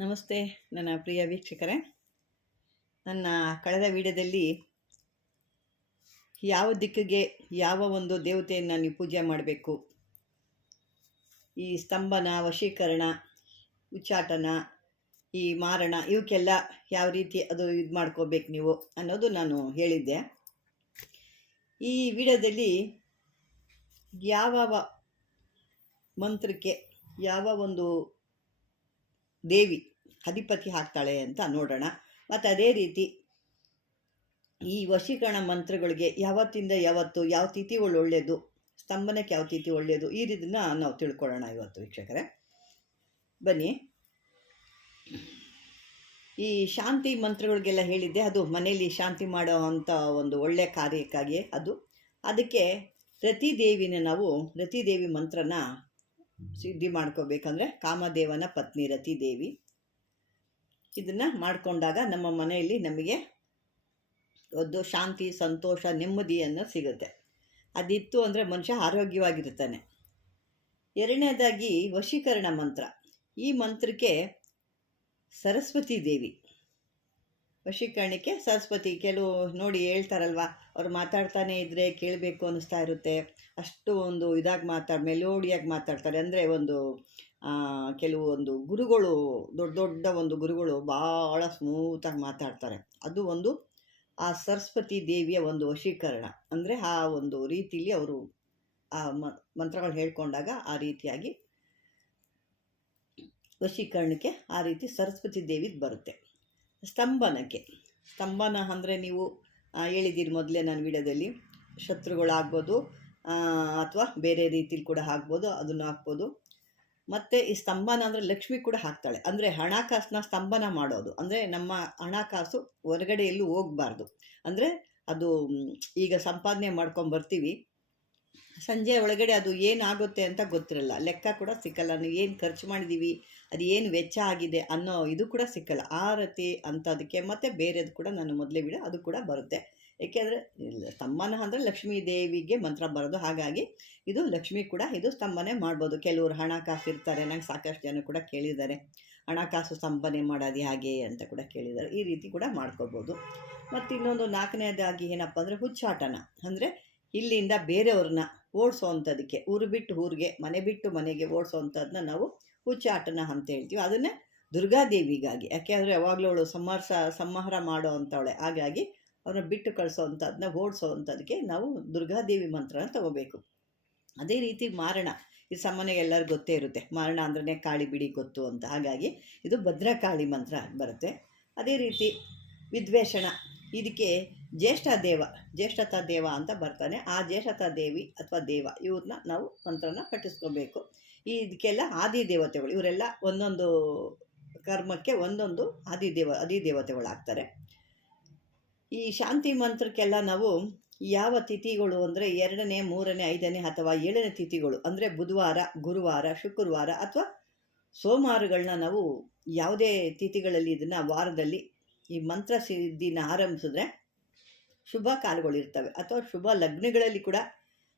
ನಮಸ್ತೆ, ನನ್ನ ಪ್ರಿಯ ವೀಕ್ಷಕರೇ. ನನ್ನ ಕಳೆದ ವಿಡಿಯೋದಲ್ಲಿ ಯಾವ ದಿಕ್ಕಿಗೆ ಯಾವ ಒಂದು ದೇವತೆಯನ್ನು ನೀವು ಪೂಜೆ ಮಾಡಬೇಕು? ಈ ಸ್ತಂಭನ, ವಶೀಕರಣ, ಉಚ್ಚಾಟನ, ಈ ಮಾರಣ, ಇವಕ್ಕೆಲ್ಲ ಯಾವ ರೀತಿ ಅದು ಇದು ಮಾಡ್ಕೋಬೇಕು ನೀವು ಅನ್ನೋದು ನಾನು ಹೇಳಿದ್ದೆ. ಈ ವಿಡಿಯೋದಲ್ಲಿ ಯಾವ ಮಂತ್ರಕ್ಕೆ, ಯಾವ ಒಂದು ದೇವಿ ಅಧಿಪತಿ ಹಾಕ್ತಾಳೆ ಅಂತ ನೋಡೋಣ. ಮತ್ತು ಅದೇ ರೀತಿ ಈ ವಶೀಕರಣ ಮಂತ್ರಗಳಿಗೆ ಯಾವತ್ತಿಂದ ಯಾವತ್ತು ಯಾವ ತಿಥಿಗಳು ಒಳ್ಳೆಯದು, ಸ್ತಂಭನಕ್ಕೆ ಯಾವ ತಿಥಿ ಒಳ್ಳೆಯದು, ಈ ರೀತಿನ ನಾವು ತಿಳ್ಕೊಳ್ಳೋಣ ಇವತ್ತು ವೀಕ್ಷಕರೇ. ಬನ್ನಿ. ಈ ಶಾಂತಿ ಮಂತ್ರಗಳಿಗೆಲ್ಲ ಹೇಳಿದ್ದೆ, ಅದು ಮನೆಯಲ್ಲಿ ಶಾಂತಿ ಮಾಡೋ ಅಂಥ ಒಂದು ಒಳ್ಳೆಯ ಕಾರ್ಯಕ್ಕಾಗಿ ಅದು. ಅದಕ್ಕೆ ರತಿದೇವಿನ ನಾವು ರತಿದೇವಿ ಮಂತ್ರನ ಸಿದ್ಧಿ ಮಾಡ್ಕೋಬೇಕಂದ್ರೆ ಕಾಮದೇವನ ಪತ್ನಿ ರತಿದೇವಿ. ಇದನ್ನು ಮಾಡಿಕೊಂಡಾಗ ನಮ್ಮ ಮನೆಯಲ್ಲಿ ನಮಗೆ ಒಂದು ಶಾಂತಿ, ಸಂತೋಷ ನೆಮ್ಮದಿಯನ್ನು ಸಿಗುತ್ತೆ. ಅದಿತ್ತು ಅಂದರೆ ಮನುಷ್ಯ ಆರೋಗ್ಯವಾಗಿರ್ತಾನೆ. ಎರಡನೇದಾಗಿ ವಶೀಕರಣ ಮಂತ್ರ. ಈ ಮಂತ್ರಕ್ಕೆ ಸರಸ್ವತಿ ದೇವಿ. ವಶೀಕರಣಕ್ಕೆ ಸರಸ್ವತಿ ಕೆಲವು ನೋಡಿ ಹೇಳ್ತಾರಲ್ವ, ಅವ್ರು ಮಾತಾಡ್ತಾನೆ ಇದ್ದರೆ ಕೇಳಬೇಕು ಅನ್ನಿಸ್ತಾ ಇರುತ್ತೆ. ಅಷ್ಟು ಒಂದು ಇದಾಗಿ ಮಾತಾಡಿ ಮೆಲೋಡಿಯಾಗಿ ಮಾತಾಡ್ತಾರೆ. ಅಂದರೆ ಒಂದು ಕೆಲವು ಒಂದು ಗುರುಗಳು, ದೊಡ್ಡ ದೊಡ್ಡ ಒಂದು ಗುರುಗಳು ಭಾಳ ಸ್ಮೂತಾಗಿ ಮಾತಾಡ್ತಾರೆ. ಅದು ಒಂದು ಆ ಸರಸ್ವತಿ ದೇವಿಯ ಒಂದು ವಶೀಕರಣ. ಅಂದರೆ ಆ ಒಂದು ರೀತಿಲಿ ಅವರು ಆ ಮಂತ್ರಗಳು ಹೇಳ್ಕೊಂಡಾಗ ಆ ರೀತಿಯಾಗಿ ವಶೀಕರಣಕ್ಕೆ ಆ ರೀತಿ ಸರಸ್ವತಿ ದೇವಿದು ಬರುತ್ತೆ. ಸ್ತಂಭನಕ್ಕೆ. ಸ್ತಂಭನ ಅಂದರೆ ನೀವು ಹೇಳಿದ್ದೀರಿ ಮೊದಲೇ ನಾನು ವಿಡಿಯೋದಲ್ಲಿ. ಶತ್ರುಗಳಾಗ್ಬೋದು ಅಥವಾ ಬೇರೆ ರೀತಿಲಿ ಕೂಡ ಆಗ್ಬೋದು ಅದನ್ನು ಹಾಕ್ಬೋದು. ಮತ್ತು ಈ ಸ್ತಂಭನ ಅಂದರೆ ಲಕ್ಷ್ಮಿ ಕೂಡ ಹಾಕ್ತಾಳೆ. ಅಂದರೆ ಹಣಕಾಸನ್ನ ಸ್ತಂಭನ ಮಾಡೋದು. ಅಂದರೆ ನಮ್ಮ ಹಣಕಾಸು ಹೊರಗಡೆ ಎಲ್ಲೂ ಹೋಗಬಾರ್ದು. ಅಂದರೆ ಅದು ಈಗ ಸಂಪಾದನೆ ಮಾಡ್ಕೊಂಡು ಬರ್ತೀವಿ. ಸಂಜೆ ಒಳಗಡೆ ಅದು ಏನಾಗುತ್ತೆ ಅಂತ ಗೊತ್ತಿರಲ್ಲ. ಲೆಕ್ಕ ಕೂಡ ಸಿಕ್ಕಲ್ಲ. ನೀವು ಏನು ಖರ್ಚು ಮಾಡಿದ್ದೀವಿ ಅದು ಏನು ವೆಚ್ಚ ಆಗಿದೆ ಅನ್ನೋ ಇದು ಕೂಡ ಸಿಕ್ಕಲ್ಲ. ಆ ರೀತಿ ಅಂಥದಕ್ಕೆ ಮತ್ತು ಬೇರೆದು ಕೂಡ ನಾನು ಮೊದಲೇ ಬಿಡ, ಅದು ಕೂಡ ಬರುತ್ತೆ. ಏಕೆಂದರೆ ಸ್ತಂಭನ ಅಂದರೆ ಲಕ್ಷ್ಮೀ ದೇವಿಗೆ ಮಂತ್ರ ಬರೋದು. ಹಾಗಾಗಿ ಇದು ಲಕ್ಷ್ಮಿ ಕೂಡ ಇದು ಸ್ತಂಭನೆ ಮಾಡ್ಬೋದು. ಕೆಲವರು ಹಣಕಾಸು ಇರ್ತಾರೆ, ನಂಗೆ ಸಾಕಷ್ಟು ಜನ ಕೂಡ ಕೇಳಿದ್ದಾರೆ. ಹಣಕಾಸು ಸ್ತಂಭನೆ ಮಾಡೋದು ಹಾಗೆ ಅಂತ ಕೂಡ ಕೇಳಿದ್ದಾರೆ. ಈ ರೀತಿ ಕೂಡ ಮಾಡ್ಕೋಬೋದು. ಮತ್ತು ಇನ್ನೊಂದು ನಾಲ್ಕನೇದಾಗಿ ಏನಪ್ಪ ಅಂದರೆ ಹುಚ್ಚಾಟನ. ಅಂದರೆ ಇಲ್ಲಿಂದ ಬೇರೆಯವ್ರನ್ನ ಓಡಿಸೋವಂಥದಕ್ಕೆ, ಊರು ಬಿಟ್ಟು ಊರಿಗೆ, ಮನೆ ಬಿಟ್ಟು ಮನೆಗೆ ಓಡಿಸೋವಂಥದ್ದನ್ನ ನಾವು ಹುಚ್ಚಾಟನ ಅಂತ ಹೇಳ್ತೀವಿ. ಅದನ್ನೇ ದುರ್ಗಾದೇವಿಗಾಗಿ. ಯಾಕೆಂದರೆ ಯಾವಾಗಲೂ ಅವಳು ಸಂಹಾರ ಸಂಹಾರ ಮಾಡೋ ಅಂಥವಳೆ. ಹಾಗಾಗಿ ಅವ್ರನ್ನ ಬಿಟ್ಟು ಕಳಿಸೋ ಅಂಥದ್ದನ್ನ ಓಡಿಸೋ ಅಂಥದ್ದಕ್ಕೆ ನಾವು ದುರ್ಗಾದೇವಿ ಮಂತ್ರನ ತಗೋಬೇಕು ಅದೇ ರೀತಿ ಮಾರಣ. ಇದು ಸಾಮಾನ್ಯ ಎಲ್ಲರಿಗೂ ಗೊತ್ತೇ ಇರುತ್ತೆ. ಮಾರಣ ಅಂದ್ರೆ ಕಾಳಿ ಬಿಡಿ ಗೊತ್ತು ಅಂತ. ಹಾಗಾಗಿ ಇದು ಭದ್ರಕಾಳಿ ಮಂತ್ರ ಬರುತ್ತೆ. ಅದೇ ರೀತಿ ವಿದ್ವೇಷಣ. ಇದಕ್ಕೆ ಜ್ಯೇಷ್ಠ ದೇವ, ಜ್ಯೇಷ್ಠತ ದೇವ ಅಂತ ಬರ್ತಾನೆ. ಆ ಜ್ಯೇಷ್ಠತ ದೇವಿ ಅಥವಾ ದೇವ, ಇವ್ರನ್ನ ನಾವು ಮಂತ್ರನ ಪಠಿಸ್ಕೋಬೇಕು. ಇದಕ್ಕೆಲ್ಲ ಆದಿ ದೇವತೆಗಳು, ಇವರೆಲ್ಲ ಒಂದೊಂದು ಕರ್ಮಕ್ಕೆ ಒಂದೊಂದು ಆದಿ ದೇವ, ಆದಿ ದೇವತೆಗಳಾಗ್ತಾರೆ. ಈ ಶಾಂತಿ ಮಂತ್ರಕ್ಕೆಲ್ಲ ನಾವು ಯಾವ ತಿಥಿಗಳು ಅಂದರೆ ಎರಡನೇ, ಮೂರನೇ, ಐದನೇ ಅಥವಾ ಏಳನೇ ತಿಥಿಗಳು ಅಂದರೆ ಬುಧವಾರ, ಗುರುವಾರ, ಶುಕ್ರವಾರ ಅಥವಾ ಸೋಮವಾರಗಳನ್ನ ನಾವು ಯಾವುದೇ ತಿಥಿಗಳಲ್ಲಿ ಇದನ್ನು ವಾರದಲ್ಲಿ ಈ ಮಂತ್ರ ಸಿದ್ಧಿನ ಆರಂಭಿಸಿದ್ರೆ ಶುಭ ಕಾಲಗಳಿರ್ತವೆ ಅಥವಾ ಶುಭ ಲಗ್ನಗಳಲ್ಲಿ ಕೂಡ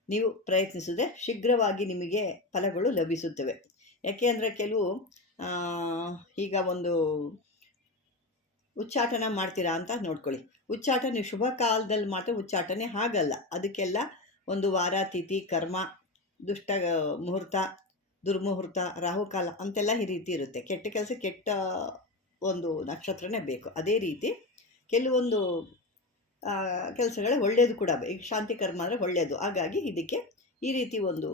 ನೀವು ಪ್ರಯತ್ನಿಸಿದ್ರೆ ಶೀಘ್ರವಾಗಿ ನಿಮಗೆ ಫಲಗಳು ಲಭಿಸುತ್ತವೆ. ಯಾಕೆ ಅಂದರೆ ಕೆಲವು ಈಗ ಒಂದು ಉಚ್ಚಾಟನ ಮಾಡ್ತೀರಾ ಅಂತ ನೋಡ್ಕೊಳ್ಳಿ. ಉಚ್ಚಾಟನೆ ಶುಭ ಕಾಲದಲ್ಲಿ ಮಾತ್ರ ಉಚ್ಚಾಟನೆ ಆಗಲ್ಲ ಅದಕ್ಕೆಲ್ಲ ಒಂದು ವಾರ, ತಿಥಿ, ಕರ್ಮ, ದುಷ್ಟ ಮುಹೂರ್ತ, ದುರ್ಮುಹೂರ್ತ, ರಾಹುಕಾಲ ಅಂತೆಲ್ಲ ಈ ರೀತಿ ಇರುತ್ತೆ. ಕೆಟ್ಟ ಕೆಲಸ ಕೆಟ್ಟ ಒಂದು ನಕ್ಷತ್ರನೇ ಬೇಕು. ಅದೇ ರೀತಿ ಕೆಲವೊಂದು ಕೆಲಸಗಳೇ ಒಳ್ಳೆಯದು ಕೂಡ ಈಗ ಶಾಂತಿ ಕರ್ಮ ಅಂದರೆ ಒಳ್ಳೆಯದು ಹಾಗಾಗಿ ಇದಕ್ಕೆ ಈ ರೀತಿ ಒಂದು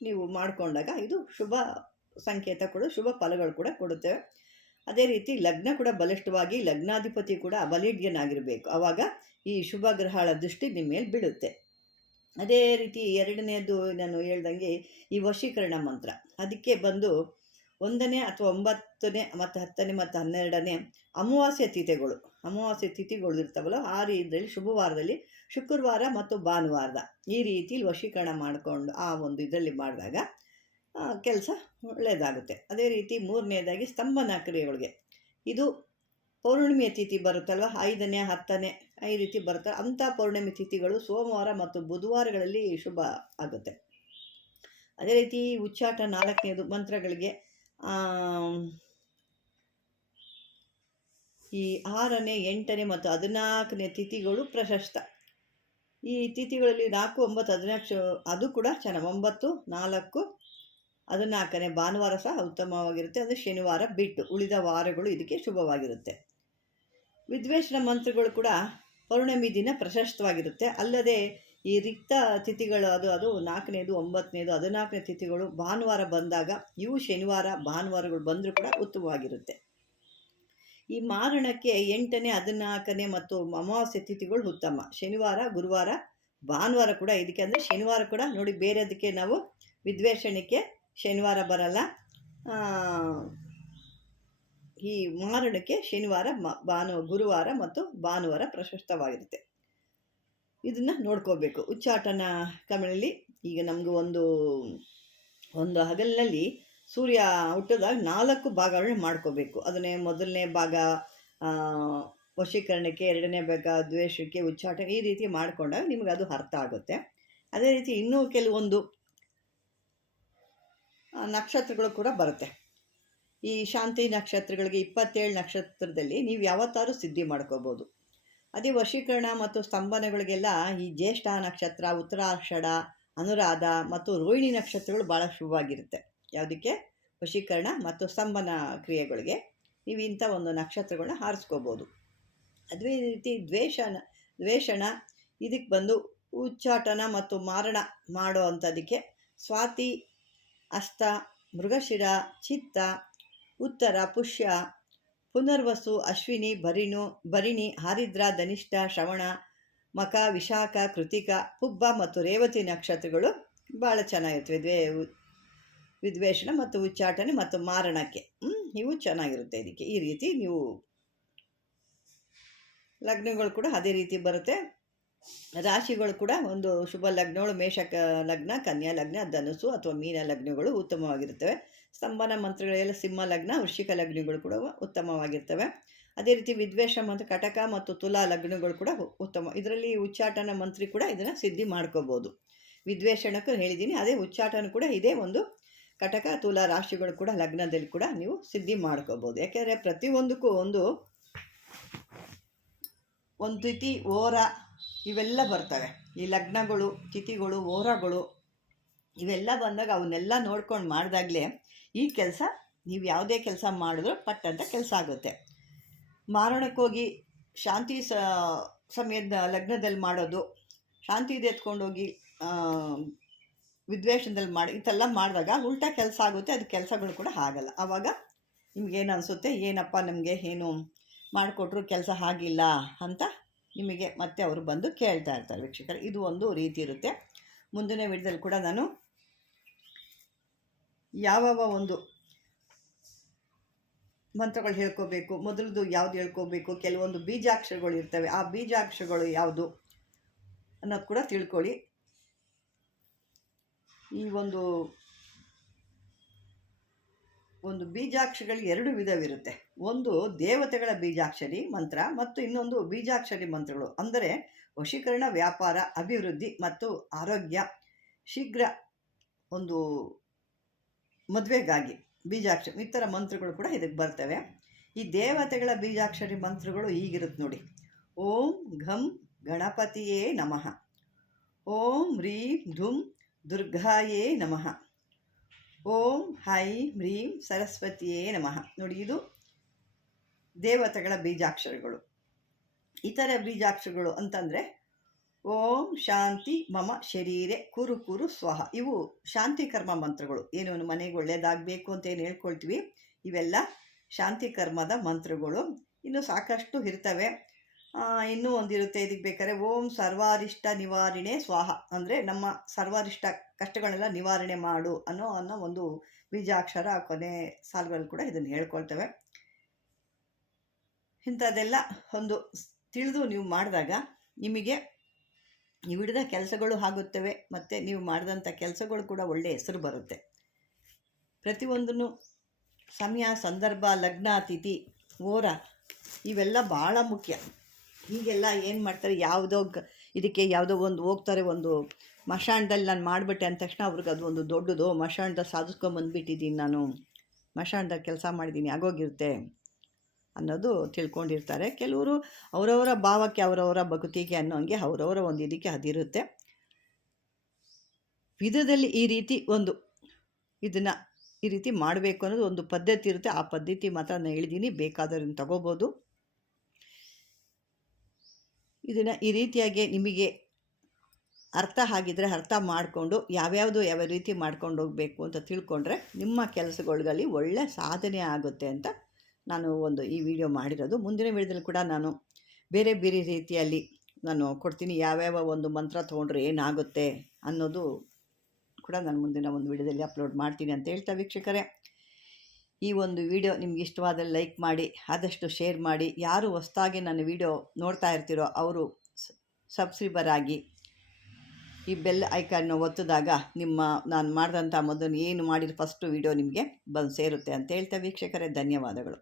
ನೀವು ಮಾಡಿಕೊಂಡಾಗ ಇದು ಶುಭ ಸಂಕೇತ ಕೂಡ, ಶುಭ ಫಲಗಳು ಕೂಡ ಕೊಡುತ್ತೇವೆ ಅದೇ ರೀತಿ ಲಗ್ನ ಕೂಡ ಬಲಿಷ್ಠವಾಗಿ ಲಗ್ನಾಧಿಪತಿ ಕೂಡ ಬಲಿಢ್ಯನಾಗಿರಬೇಕು ಆವಾಗ ಈ ಶುಭ ಗ್ರಹಗಳ ದೃಷ್ಟಿ ನಿಮ್ಮ ಮೇಲೆ ಬೀಳುತ್ತೆ. ಅದೇ ರೀತಿ ಎರಡನೇದು ನಾನು ಹೇಳ್ದಂಗೆ ಈ ವಶೀಕರಣ ಮಂತ್ರ. ಅದಕ್ಕೆ ಬಂದು ಒಂದನೇ ಅಥವಾ ಒಂಬತ್ತನೇ ಮತ್ತು ಹತ್ತನೇ ಮತ್ತು ಹನ್ನೆರಡನೇ ಅಮಾವಾಸ್ಯ ತಿಥಿಗಳು. ಅಮಾವಾಸ್ಯ ತಿಥಿಗಳು ಇರ್ತಾವಲ್ಲ, ಆ ರೀತಿಯಲ್ಲಿ ಶುಭವಾರದಲ್ಲಿ ಶುಕ್ರವಾರ ಮತ್ತು ಭಾನುವಾರದ ಈ ರೀತಿಯಲ್ಲಿ ವಶೀಕರಣ ಮಾಡಿಕೊಂಡು ಆ ಒಂದು ಇದರಲ್ಲಿ ಮಾಡಿದಾಗ ಕೆಲಸ ಒಳ್ಳೆಯದಾಗುತ್ತೆ ಅದೇ ರೀತಿ ಮೂರನೇದಾಗಿ ಸ್ತಂಭನ ಕ್ರಿಯೆಗಳಿಗೆ ಇದು ಪೌರ್ಣಿಮೆಯ ತಿಥಿ ಬರುತ್ತಲ್ವ? ಐದನೇ, ಹತ್ತನೇ, ಈ ರೀತಿ ಬರುತ್ತೆ? ಅಂಥ ಪೌರ್ಣಿಮೆ ತಿಥಿಗಳು ಸೋಮವಾರ ಮತ್ತು ಬುಧವಾರಗಳಲ್ಲಿ ಶುಭ ಆಗುತ್ತೆ. ಅದೇ ರೀತಿ ಉಚ್ಚಾಟ ನಾಲ್ಕನೇದು ಮಂತ್ರಗಳಿಗೆ ಈ ಆರನೇ, ಎಂಟನೇ ಮತ್ತು ಹದಿನಾಲ್ಕನೇ ತಿಥಿಗಳು ಪ್ರಶಸ್ತ. ಈ ತಿಥಿಗಳಲ್ಲಿ ನಾಲ್ಕು, ಒಂಬತ್ತು, ಹದಿನಾಲ್ಕು, ಅದು ಕೂಡ ಚೆನ್ನಾಗಿ ಒಂಬತ್ತು, ನಾಲ್ಕು ಹದಿನಾಲ್ಕನೇ ಭಾನುವಾರ ಸಹ ಉತ್ತಮವಾಗಿರುತ್ತೆ. ಅಂದರೆ ಶನಿವಾರ ಬಿಟ್ಟು ಉಳಿದ ವಾರಗಳು ಇದಕ್ಕೆ ಶುಭವಾಗಿರುತ್ತೆ. ವಿದ್ವೇಷಣ ಮಂತ್ರಗಳು ಕೂಡ ಪೌರ್ಣಮಿ ದಿನ ಪ್ರಶಸ್ತವಾಗಿರುತ್ತೆ. ಅಲ್ಲದೆ ಈ ರಿಕ್ತ ತಿಥಿಗಳು ಅದು ಅದು ನಾಲ್ಕನೇದು, ಒಂಬತ್ತನೇದು, ಹದಿನಾಲ್ಕನೇ ತಿಥಿಗಳು ಭಾನುವಾರ ಬಂದಾಗ ಇವು ಶನಿವಾರ, ಭಾನುವಾರಗಳು ಬಂದರೂ ಕೂಡ ಉತ್ತಮವಾಗಿರುತ್ತೆ. ಈ ಮಾರಣಕ್ಕೆ ಎಂಟನೇ, ಹದಿನಾಲ್ಕನೇ ಮತ್ತು ಅಮಾವಾಸ್ಯೆ ತಿಥಿಗಳು ಉತ್ತಮ. ಶನಿವಾರ, ಗುರುವಾರ, ಭಾನುವಾರ ಕೂಡ ಇದಕ್ಕೆ ಅಂದರೆ ಶನಿವಾರ ಕೂಡ ನೋಡಿ ಬೇರೆದಕ್ಕೆ ನಾವು ವಿದ್ವೇಷಣಕ್ಕೆ ಶನಿವಾರ ಬರಲ್ಲ. ಈ ಮಾರಣಕ್ಕೆ ಶನಿವಾರ ಭಾನು ಗುರುವಾರ ಮತ್ತು ಭಾನುವಾರ ಪ್ರಶಸ್ತವಾಗಿರುತ್ತೆ. ಇದನ್ನು ನೋಡ್ಕೋಬೇಕು. ಉಚ್ಚಾಟನ ಕಮಲಲ್ಲಿ ಈಗ ನಮಗೂ ಒಂದು ಒಂದು ಹಗಲಿನಲ್ಲಿ ಸೂರ್ಯ ಹುಟ್ಟಿದಾಗ ನಾಲ್ಕು ಭಾಗಗಳನ್ನ ಮಾಡ್ಕೋಬೇಕು. ಅದನ್ನೇ ಮೊದಲನೇ ಭಾಗ ವಶೀಕರಣಕ್ಕೆ, ಎರಡನೇ ಭಾಗ, ದ್ವೇಷಕ್ಕೆ ಉಚ್ಚಾಟ ಈ ರೀತಿ ಮಾಡಿಕೊಂಡಾಗ ನಿಮಗೆ ಅದು ಅರ್ಥ ಆಗುತ್ತೆ. ಅದೇ ರೀತಿ ಇನ್ನೂ ಕೆಲವೊಂದು ನಕ್ಷತ್ರಗಳು ಕೂಡ ಬರುತ್ತೆ. ಈ ಶಾಂತಿ ನಕ್ಷತ್ರಗಳಿಗೆ ಇಪ್ಪತ್ತೇಳು ನಕ್ಷತ್ರದಲ್ಲಿ ನೀವು ಯಾವತ್ತಾದ್ರೂ ಸಿದ್ಧಿ ಮಾಡ್ಕೋಬೋದು. ಅದೇ ವಶೀಕರಣ ಮತ್ತು ಸ್ತಂಭನಗಳಿಗೆಲ್ಲ ಈ ಜ್ಯೇಷ್ಠ ನಕ್ಷತ್ರ ಉತ್ತರಾಷಾಢ ಅನುರಾಧ ಮತ್ತು ರೋಹಿಣಿ ನಕ್ಷತ್ರಗಳು ಭಾಳ ಶುಭವಾಗಿರುತ್ತೆ. ಯಾವುದಕ್ಕೆ? ವಶೀಕರಣ ಮತ್ತು ಸ್ತಂಭನ ಕ್ರಿಯೆಗಳಿಗೆ ನೀವು ಇಂಥ ಒಂದು ನಕ್ಷತ್ರಗಳನ್ನ ಹಾರಿಸ್ಕೋಬೋದು. ಅದೇ ರೀತಿ ದ್ವೇಷನ, ದ್ವೇಷಣ, ಇದಕ್ಕೆ ಬಂದು ಉಚ್ಚಾಟನ ಮತ್ತು ಮಾರಣ ಮಾಡೋ ಅಂಥದಕ್ಕೆ ಸ್ವಾತಿ ಅಸ್ತ ಮೃಗಶಿರ, ಚಿತ್ತ, ಉತ್ತರ, ಪುಷ್ಯ, ಪುನರ್ವಸು, ಅಶ್ವಿನಿ, ಭರಿಣು, ಭರಿಣಿ, ಹಾರಿದ್ರ, ಧನಿಷ್ಠ, ಶ್ರವಣ, ಮಕ, ವಿಶಾಖ, ಕೃತಿಕ, ಪುಬ್ಬ ಮತ್ತು ರೇವತಿ ನಕ್ಷತ್ರಗಳು ಭಾಳ ಚೆನ್ನಾಗಿರ್ತವೆ. ವಿದ್ವೇ ವಿದ್ವೇಷಣ ಮತ್ತು ಉಚ್ಚಾಟನೆ ಮತ್ತು ಮಾರಣಕ್ಕೆ. ಇವು ಚೆನ್ನಾಗಿರುತ್ತೆ ಇದಕ್ಕೆ. ಈ ರೀತಿ ನೀವು ಲಗ್ನಗಳು ಕೂಡ ಅದೇ ರೀತಿ ಬರುತ್ತೆ. ರಾಶಿಗಳು ಕೂಡ ಒಂದು ಶುಭ ಲಗ್ನಗಳು ಮೇಷ ಲಗ್ನ, ಕನ್ಯಾ ಲಗ್ನ ಧನುಸು ಅಥವಾ ಮೀನ ಲಗ್ನಗಳು ಉತ್ತಮವಾಗಿರುತ್ತವೆ. ಸ್ತಂಭನ ಮಂತ್ರಗಳೆಲ್ಲ ಸಿಂಹ ಲಗ್ನ, ವೃಶ್ಚಿಕ ಲಗ್ನಗಳು ಕೂಡ ಉತ್ತಮವಾಗಿರ್ತವೆ. ಅದೇ ರೀತಿ ವಿದ್ವೇಷ ಮತ್ತು ಕಟಕ ಮತ್ತು ತುಲಾ ಲಗ್ನಗಳು ಕೂಡ ಉತ್ತಮ. ಇದರಲ್ಲಿ ಉಚ್ಚಾಟನ ಮಂತ್ರಿ ಕೂಡ ಇದನ್ನು ಸಿದ್ಧಿ ಮಾಡ್ಕೋಬೋದು. ವಿದ್ವೇಷಣಕ್ಕೂ ಹೇಳಿದ್ದೀನಿ. ಅದೇ ಉಚ್ಚಾಟನ ಕೂಡ ಇದೇ ಒಂದು ಕಟಕ, ತುಲಾ ರಾಶಿಗಳು ಕೂಡ ಲಗ್ನದಲ್ಲಿ ಕೂಡ ನೀವು ಸಿದ್ಧಿ ಮಾಡ್ಕೋಬೋದು. ಯಾಕೆಂದರೆ ಪ್ರತಿಯೊಂದಕ್ಕೂ ಒಂದು ಒಂದು ತಿಥಿ, ಓರ ಇವೆಲ್ಲ ಬರ್ತವೆ. ಈ ಲಗ್ನಗಳು, ತಿಥಿಗಳು ಓರಗಳು ಇವೆಲ್ಲ ಬಂದಾಗ ಅವನ್ನೆಲ್ಲ ನೋಡ್ಕೊಂಡು ಮಾಡಿದಾಗಲೇ ಈ ಕೆಲಸ ನೀವು ಯಾವುದೇ ಕೆಲಸ ಮಾಡಿದ್ರೂ ಪಟ್ ಅಂತ ಕೆಲಸ ಆಗುತ್ತೆ. ಮಾರಣಕ್ಕೋಗಿ ಶಾಂತಿ ಸ, ಸಮಯದ ಲಗ್ನದಲ್ಲಿ ಮಾಡೋದು ಶಾಂತಿದು ಎತ್ಕೊಂಡೋಗಿ ವಿದ್ವೇಷದಲ್ಲಿ ಮಾಡಿ ಇದೆಲ್ಲ ಮಾಡಿದಾಗ ಉಲ್ಟಾ ಕೆಲಸ ಆಗುತ್ತೆ, ಅದು ಕೆಲಸಗಳು ಕೂಡ ಆಗಲ್ಲ. ಆವಾಗ ನಿಮ್ಗೇನು ಅನಿಸುತ್ತೆ? ಏನಪ್ಪ ನಮಗೆ ಏನು ಮಾಡಿಕೊಟ್ರು ಕೆಲಸ ಆಗಿಲ್ಲ ಅಂತ ನಿಮಗೆ ಮತ್ತೆ ಅವರು ಬಂದು ಕೇಳ್ತಾ ಇರ್ತಾರೆ ವೀಕ್ಷಕರು. ಇದು ಒಂದು ರೀತಿ ಇರುತ್ತೆ. ಮುಂದಿನ ವಿಡಿಯೋದಲ್ಲಿ ಕೂಡ ನಾನು ಯಾವ ಒಂದು ಮಂತ್ರಗಳು ಹೇಳ್ಕೋಬೇಕು ಮೊದಲದು ಯಾವುದು ಹೇಳ್ಕೋಬೇಕು, ಕೆಲವೊಂದು ಬೀಜಾಕ್ಷರಗಳು ಇರ್ತವೆ. ಆ ಬೀಜಾಕ್ಷರಗಳು ಯಾವುದು ಅನ್ನೋದು ಕೂಡ ತಿಳ್ಕೊಳ್ಳಿ. ಈ ಒಂದು ಒಂದು ಬೀಜಾಕ್ಷರಗಳು ಎರಡು ವಿಧವಿರುತ್ತೆ. ಒಂದು ದೇವತೆಗಳ ಬೀಜಾಕ್ಷರಿ ಮಂತ್ರ ಮತ್ತು ಇನ್ನೊಂದು ಬೀಜಾಕ್ಷರಿ ಮಂತ್ರಗಳು. ಅಂದರೆ ವಶೀಕರಣ, ವ್ಯಾಪಾರ, ಅಭಿವೃದ್ಧಿ ಮತ್ತು ಆರೋಗ್ಯ. ಶೀಘ್ರ ಒಂದು ಮದುವೆಗಾಗಿ ಬೀಜಾಕ್ಷರಿ, ಈ ಥರ ಮಂತ್ರಗಳು ಕೂಡ ಇದಕ್ಕೆ ಬರ್ತವೆ. ಈ ದೇವತೆಗಳ ಬೀಜಾಕ್ಷರಿ ಮಂತ್ರಗಳು ಹೀಗಿರುತ್ತೆ ನೋಡಿ. ಓಂ ಘಂ ಗಣಪತಿಯೇ ನಮಃ. ಓಂ ಹ್ರೀಂ ಧುಂ ದುರ್ಗಾಯೇ ನಮಃ. ಓಂ ಹೈ ಹ್ರೀಂ ಸರಸ್ವತಿಯೇ ನಮಃ. ನೋಡಿ, ಇದು ದೇವತೆಗಳ ಬೀಜಾಕ್ಷರಗಳು. ಇತರ ಬೀಜಾಕ್ಷರಗಳು ಅಂತಂದರೆ, ಓಂ ಶಾಂತಿ ಮಮ ಶರೀರೆ ಕುರು ಕುರು ಸ್ವಹ. ಇವು ಶಾಂತಿ ಕರ್ಮ ಮಂತ್ರಗಳು. ಏನು ಮನೆಗೆ ಒಳ್ಳೆಯದಾಗಬೇಕು ಅಂತ ಏನು ಹೇಳ್ಕೊಳ್ತೀವಿ? ಇವೆಲ್ಲ ಶಾಂತಿ ಕರ್ಮದ ಮಂತ್ರಗಳು. ಇನ್ನು ಸಾಕಷ್ಟು ಇರ್ತವೆ. ಇನ್ನೂ ಒಂದಿರುತ್ತೆ ಇದಕ್ಕೆ ಬೇಕಾದ್ರೆ ಓಂ ಸರ್ವಾರಿಷ್ಟ ನಿವಾರಣೆ ಸ್ವಾಹ. ಅಂದರೆ ನಮ್ಮ ಸರ್ವಾರಿಷ್ಟ ಕಷ್ಟಗಳನ್ನೆಲ್ಲ ನಿವಾರಣೆ ಮಾಡು ಅನ್ನೋ ಅನ್ನೋ ಒಂದು ಬೀಜಾಕ್ಷರ ಕೊನೆ ಸಾಲುಗಳಲ್ಲಿ ಕೂಡ ಇದನ್ನು ಹೇಳ್ಕೊಳ್ತವೆ. ಇಂಥದ್ದೆಲ್ಲ ಒಂದು ತಿಳಿದು ನೀವು ಮಾಡಿದಾಗ ನಿಮಗೆ ನೀವು ಹಿಡಿದ ಕೆಲಸಗಳು ಆಗುತ್ತವೆ ಮತ್ತು ನೀವು ಮಾಡಿದಂಥ ಕೆಲಸಗಳು ಕೂಡ ಒಳ್ಳೆಯ ಹೆಸರು ಬರುತ್ತೆ. ಪ್ರತಿಯೊಂದನ್ನು ಸಮಯ, ಸಂದರ್ಭ, ಲಗ್ನ, ತಿಥಿ, ಓರ ಇವೆಲ್ಲ ಭಾಳ ಮುಖ್ಯ. ಹೀಗೆಲ್ಲ ಏನು ಮಾಡ್ತಾರೆ ಯಾವುದೋ ಇದಕ್ಕೆ ಯಾವುದೋ ಒಂದು ಹೋಗ್ತಾರೆ ಒಂದು ಮಶಾಣದಲ್ಲಿ ನಾನು ಮಾಡಿಬಿಟ್ಟೆ ಅಂದ ತಕ್ಷಣ ಅವ್ರಿಗೆ ಅದು ಒಂದು ದೊಡ್ಡದು ಮಶಾಣದ ಸಾಧಿಸ್ಕೊಂಬಂದ್ಬಿಟ್ಟಿದ್ದೀನಿ ನಾನು. ಮಶಾಣದಾಗ ಕೆಲಸ ಮಾಡಿದ್ದೀನಿ, ಆಗೋಗಿರುತ್ತೆ. ಅನ್ನೋದು ತಿಳ್ಕೊಂಡಿರ್ತಾರೆ. ಕೆಲವರು ಅವರವರ ಭಾವಕ್ಕೆ, ಅವರವರ ಭಕ್ತಿಗೆ ಅನ್ನೋಂಗೆ ಅವರವರ ಒಂದು ಇದಕ್ಕೆ ಅದಿರುತ್ತೆ. ವಿಧದಲ್ಲಿ ಈ ರೀತಿ ಒಂದು ಇದನ್ನು ಈ ರೀತಿ ಮಾಡಬೇಕು ಅನ್ನೋದು ಒಂದು ಪದ್ಧತಿ ಇರುತ್ತೆ. ಆ ಪದ್ಧತಿ ಮಾತ್ರ ನಾನು ಹೇಳಿದ್ದೀನಿ. ಬೇಕಾದವ್ರನ್ನ ತಗೋಬೋದು. ಇದನ್ನು ಈ ರೀತಿಯಾಗಿ ನಿಮಗೆ ಅರ್ಥ ಆಗಿದ್ರೆ ಅರ್ಥ ಮಾಡಿಕೊಂಡು ಯಾವ್ಯಾವುದು ಯಾವ ರೀತಿ ಮಾಡ್ಕೊಂಡು ಹೋಗಬೇಕು ಅಂತ ತಿಳ್ಕೊಂಡ್ರೆ ನಿಮ್ಮ ಕೆಲಸಗಳಲ್ಲಿ ಒಳ್ಳೆ ಸಾಧನೆ ಆಗುತ್ತೆ ಅಂತ ನಾನು ಒಂದು ಈ ವಿಡಿಯೋ ಮಾಡಿರೋದು. ಮುಂದಿನ ವಿಡಿಯೋದಲ್ಲಿ ಕೂಡ ನಾನು ಬೇರೆ ಬೇರೆ ರೀತಿಯಲ್ಲಿ ನಾನು ಕೊಡ್ತೀನಿ. ಯಾವ್ಯಾವ ಒಂದು ಮಂತ್ರ ತೊಗೊಂಡ್ರೆ ಏನಾಗುತ್ತೆ ಅನ್ನೋದು ಕೂಡ ನಾನು ಮುಂದಿನ ಒಂದು ವಿಡಿಯೋದಲ್ಲಿ ಅಪ್ಲೋಡ್ ಮಾಡ್ತೀನಿ ಅಂತ ಹೇಳ್ತಾ ವೀಕ್ಷಕರೇ. ಈ ಒಂದು ವಿಡಿಯೋ ನಿಮ್ಗೆ ಇಷ್ಟವಾದ ಲೈಕ್ ಮಾಡಿ, ಆದಷ್ಟು ಶೇರ್ ಮಾಡಿ. ಯಾರು ಹೊಸ್ದಾಗಿ ನನ್ನ ವಿಡಿಯೋ ನೋಡ್ತಾ ಇರ್ತೀರೋ ಅವರು ಸಬ್ಸ್ಕ್ರೈಬರ್ ಆಗಿ ಈ ಬೆಲ್ ಐಕಾನ್ನ ಒತ್ತಿದಾಗ ನಿಮ್ಮ ನಾನು ಮಾಡಿದಂಥ ಮೊದಲು ಏನು ಮಾಡಿದ ಫಸ್ಟು ವಿಡಿಯೋ ನಿಮಗೆ ಬಂದು ಸೇರುತ್ತೆ ಅಂತ ಹೇಳ್ತಾ ವೀಕ್ಷಕರೇ. ಧನ್ಯವಾದಗಳು.